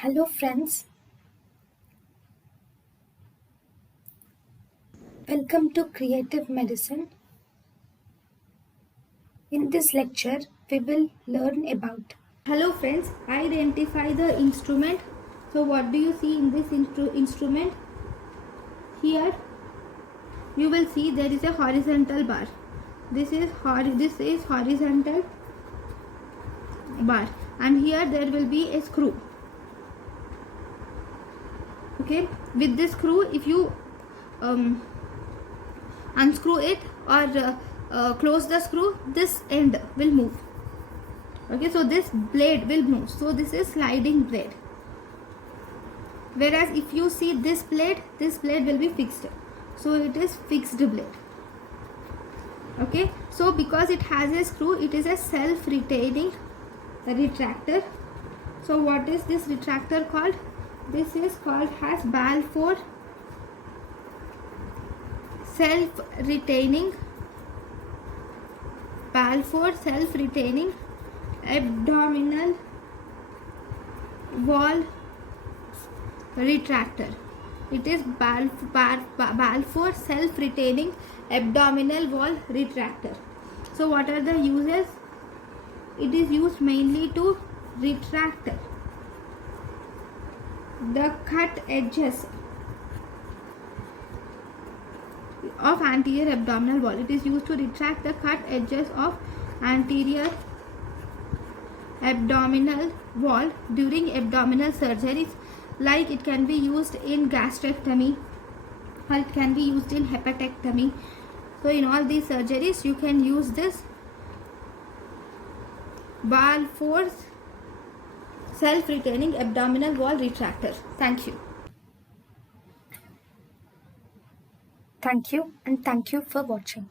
Hello friends, welcome to Creative Medicine. In this lecture, we will learn about. Hello friends, identify the instrument. So what do you see in this instrument? Here you will see there is a horizontal bar. This is horizontal bar, and here there will be a screw. Okay, with this screw, if you unscrew it or close the screw, this end will move. Okay, so this blade will move. So this is sliding blade. Whereas if you see this blade will be fixed. So it is fixed blade. Okay, so because it has a screw, it is a self-retaining retractor. So what is this retractor called? This is called as balfour self-retaining abdominal wall retractor. It is balfour self-retaining abdominal wall retractor. So what are the uses? It is used mainly to retract the cut edges of anterior abdominal wall. It is used to retract the cut edges of anterior abdominal wall during abdominal surgeries. Like it can be used in gastrectomy or it can be used in hepatectomy. So in all these surgeries you can use this balfour self-retaining abdominal wall retractor. Thank you. Thank you and thank you for watching.